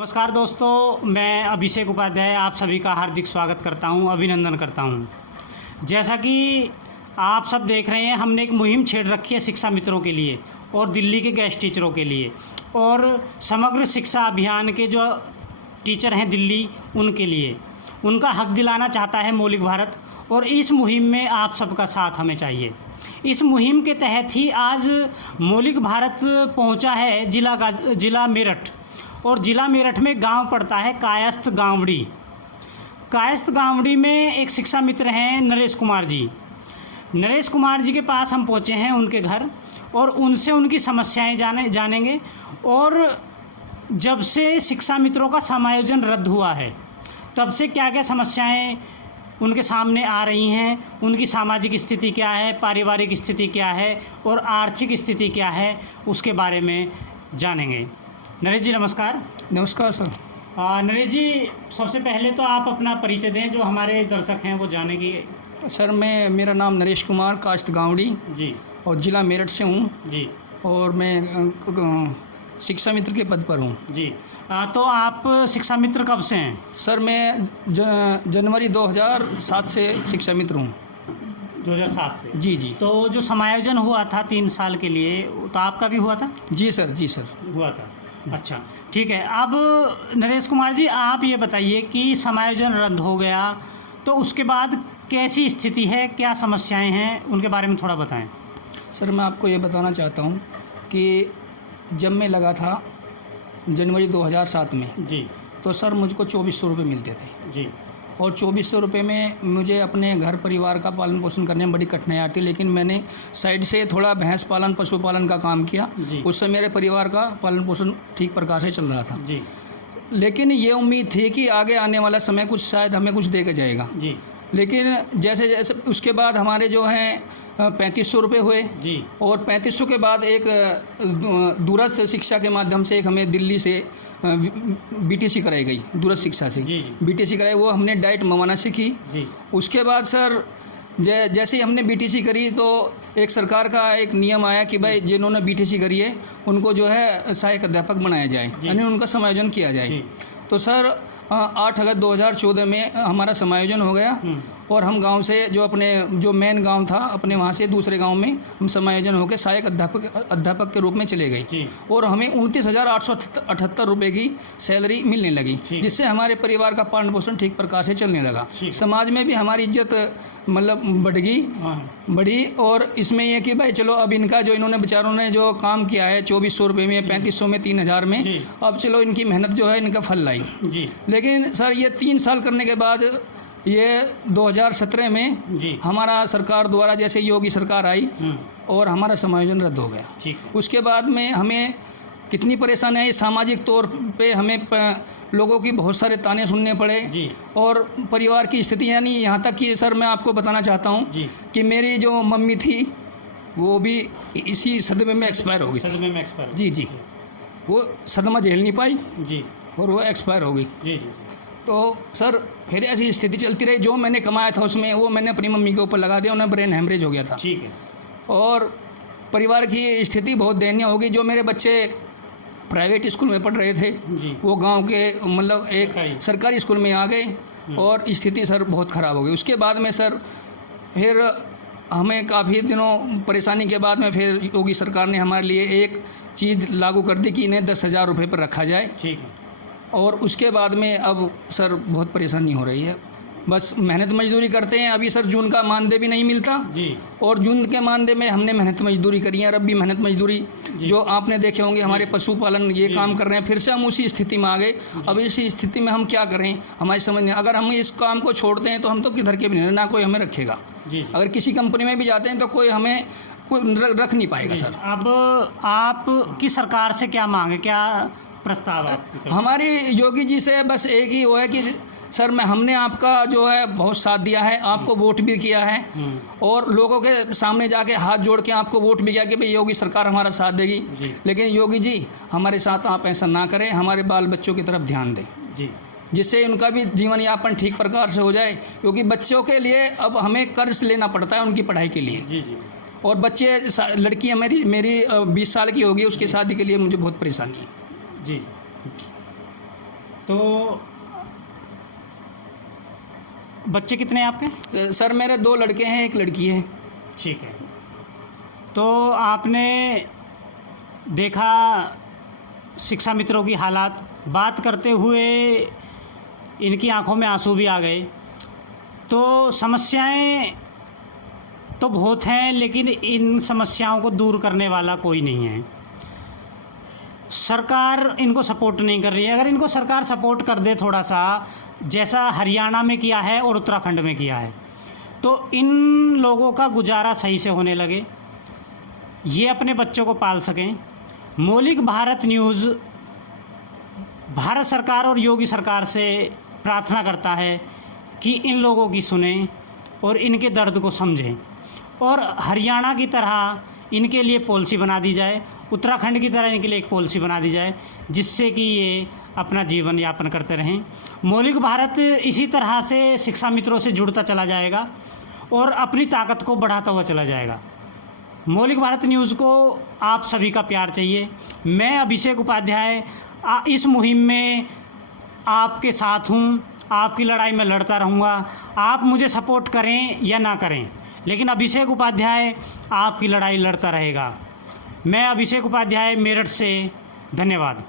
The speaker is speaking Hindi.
नमस्कार दोस्तों, मैं अभिषेक उपाध्याय आप सभी का हार्दिक स्वागत करता हूं, अभिनंदन करता हूं। जैसा कि आप सब देख रहे हैं, हमने एक मुहिम छेड़ रखी है शिक्षा मित्रों के लिए और दिल्ली के गेस्ट टीचरों के लिए और समग्र शिक्षा अभियान के जो टीचर हैं दिल्ली, उनके लिए उनका हक दिलाना चाहता है मौलिक भारत। और इस मुहिम में आप सबका साथ हमें चाहिए। इस मुहिम के तहत ही आज मौलिक भारत पहुंचा है जिला मेरठ। और ज़िला मेरठ में गांव पड़ता है कायस्थ गांवड़ी। कायस्थ गांवड़ी में एक शिक्षा मित्र हैं नरेश कुमार जी। नरेश कुमार जी के पास हम पहुंचे हैं, उनके घर, और उनसे उनकी समस्याएं जानेंगे। और जब से शिक्षा मित्रों का समायोजन रद्द हुआ है, तब से क्या क्या समस्याएं उनके सामने आ रही हैं, उनकी सामाजिक स्थिति क्या है, पारिवारिक स्थिति क्या है और आर्थिक स्थिति क्या है, उसके बारे में जानेंगे। नरेश जी नमस्कार। नमस्कार सर। नरेश जी, सबसे पहले तो आप अपना परिचय दें, जो हमारे दर्शक हैं वो जानेंगे। सर मेरा नाम नरेश कुमार कायस्थ गांवड़ी जी और ज़िला मेरठ से हूँ जी। और मैं शिक्षा मित्र के पद पर हूँ जी। तो आप शिक्षा मित्र कब से हैं? सर मैं जनवरी 2007 से शिक्षा मित्र हूँ। 2007 से? जी जी। तो जो समायोजन हुआ था 3 साल के लिए, तो आपका भी हुआ था? जी सर, जी सर हुआ था। अच्छा, ठीक है। अब नरेश कुमार जी, आप ये बताइए कि समायोजन रद्द हो गया तो उसके बाद कैसी स्थिति है, क्या समस्याएं हैं, उनके बारे में थोड़ा बताएं। सर मैं आपको ये बताना चाहता हूँ कि जब मैं लगा था जनवरी 2007 में जी, तो सर मुझको 2400 रुपये मिलते थे जी। और 2400 रुपये में मुझे अपने घर परिवार का पालन पोषण करने में बड़ी कठिनाई आती। लेकिन मैंने साइड से थोड़ा भैंस पालन पशुपालन का काम किया, उससे मेरे परिवार का पालन पोषण ठीक प्रकार से चल रहा था जी। लेकिन ये उम्मीद थी कि आगे आने वाला समय कुछ शायद हमें कुछ दे के जाएगा जी। लेकिन जैसे जैसे उसके बाद हमारे जो हैं 3500 रुपये हुए जी। और 3500 के बाद एक दूरस्थ शिक्षा के माध्यम से एक हमें दिल्ली से बीटीसी कराई गई, दूरस्थ शिक्षा से जी। बीटीसी कराई, वो हमने डाइट मवाना सीखी जी। उसके बाद सर जैसे ही हमने बीटीसी करी तो एक सरकार का एक नियम आया कि भाई जिन्होंने बीटीसी करी है उनको जो है सहायक अध्यापक बनाया जाए, यानी उनका समायोजन किया जाए। तो सर 8 अगस्त 2014 में हमारा समायोजन हो गया और हम गांव से जो अपने जो मेन गांव था अपने वहाँ से दूसरे गांव में हम समायोजन होकर सहायक अध्यापक के रूप में चले गए और हमें 29,878 रुपये की सैलरी मिलने लगी, जिससे हमारे परिवार का पालन पोषण ठीक प्रकार से चलने लगा। समाज में भी हमारी इज्जत मतलब बढ़ी। और इसमें यह कि भाई चलो अब इनका जो इन्होंने बेचारों ने जो काम किया है 2400 रुपये में, 3500 में, 3000 में, अब चलो इनकी मेहनत जो है इनका फल लाई। लेकिन सर ये 3 साल करने के बाद ये 2017 में हमारा सरकार द्वारा जैसे योगी सरकार आई और हमारा समायोजन रद्द हो गया। उसके बाद में हमें कितनी परेशानी आई, सामाजिक तौर पे हमें लोगों की बहुत सारे ताने सुनने पड़े और परिवार की स्थिति, यानी यहाँ तक कि सर मैं आपको बताना चाहता हूँ कि मेरी जो मम्मी थी वो भी इसी सदमे में एक्सपायर हो गई। जी जी, वो सदमा झेल नहीं पाई जी और वो एक्सपायर हो गई। जी जी। तो सर फिर ऐसी स्थिति चलती रही, जो मैंने कमाया था उसमें वो मैंने अपनी मम्मी के ऊपर लगा दिया, उन्हें ब्रेन हेमरेज हो गया था। ठीक है। और परिवार की स्थिति बहुत दयनीय हो गई। जो मेरे बच्चे प्राइवेट स्कूल में पढ़ रहे थे वो गांव के मतलब एक सरकारी स्कूल में आ गए और स्थिति सर बहुत ख़राब हो गई। उसके बाद में सर फिर हमें काफ़ी दिनों परेशानी के बाद में फिर योगी सरकार ने हमारे लिए एक चीज़ लागू कर दी कि इन्हें 10,000 रुपये पर रखा जाए। ठीक है। और उसके बाद में अब सर बहुत परेशानी हो रही है, बस मेहनत मजदूरी करते हैं। अभी सर जून का मानदेय भी नहीं मिलता जी, और जून के मानदेय में हमने मेहनत मजदूरी करी है और अब भी मेहनत मजदूरी जो आपने देखे होंगे हमारे पशुपालन ये काम कर रहे हैं, फिर से हम उसी स्थिति में आ गए। अब इसी स्थिति में हम क्या करें, हमारी समझ नहीं। अगर हम इस काम को छोड़ते हैं तो हम तो किधर के भी नहीं, ना कोई हमें रखेगा। अगर किसी कंपनी में भी जाते हैं तो कोई हमें रख नहीं पाएगा। सर अब आप की सरकार से क्या मांगे, क्या प्रस्ताव है? हमारी योगी जी से बस एक ही वो है कि सर हमने आपका जो है बहुत साथ दिया है, आपको वोट भी किया है और लोगों के सामने जाके हाथ जोड़ के आपको वोट भी किया कि भाई योगी सरकार हमारा साथ देगी। लेकिन योगी जी हमारे साथ आप ऐसा ना करें, हमारे बाल बच्चों की तरफ ध्यान दें जिससे उनका भी जीवन यापन ठीक प्रकार से हो जाए, क्योंकि बच्चों के लिए अब हमें कर्ज लेना पड़ता है उनकी पढ़ाई के लिए। और बच्चे लड़की मेरी 20 साल की होगी, उसकी शादी के लिए मुझे बहुत परेशानी है। जी। तो बच्चे कितने हैं आपके? सर मेरे 2 लड़के हैं, 1 लड़की है। ठीक है। तो आपने देखा शिक्षा मित्रों की हालात, बात करते हुए इनकी आंखों में आंसू भी आ गए। तो समस्याएं तो बहुत हैं, लेकिन इन समस्याओं को दूर करने वाला कोई नहीं है। सरकार इनको सपोर्ट नहीं कर रही है। अगर इनको सरकार सपोर्ट कर दे थोड़ा सा, जैसा हरियाणा में किया है और उत्तराखंड में किया है, तो इन लोगों का गुजारा सही से होने लगे, ये अपने बच्चों को पाल सकें। मौलिक भारत न्यूज़ भारत सरकार और योगी सरकार से प्रार्थना करता है कि इन लोगों की सुनें और इनके दर्द को समझें, और हरियाणा की तरह इनके लिए पॉलिसी बना दी जाए, उत्तराखंड की तरह इनके लिए एक पॉलिसी बना दी जाए, जिससे कि ये अपना जीवन यापन करते रहें। मौलिक भारत इसी तरह से शिक्षा मित्रों से जुड़ता चला जाएगा और अपनी ताकत को बढ़ाता हुआ चला जाएगा। मौलिक भारत न्यूज़ को आप सभी का प्यार चाहिए। मैं अभिषेक उपाध्याय इस मुहिम में आपके साथ हूँ, आपकी लड़ाई में लड़ता रहूँगा। आप मुझे सपोर्ट करें या ना करें, लेकिन अभिषेक उपाध्याय आपकी लड़ाई लड़ता रहेगा। मैं अभिषेक उपाध्याय, मेरठ से, धन्यवाद।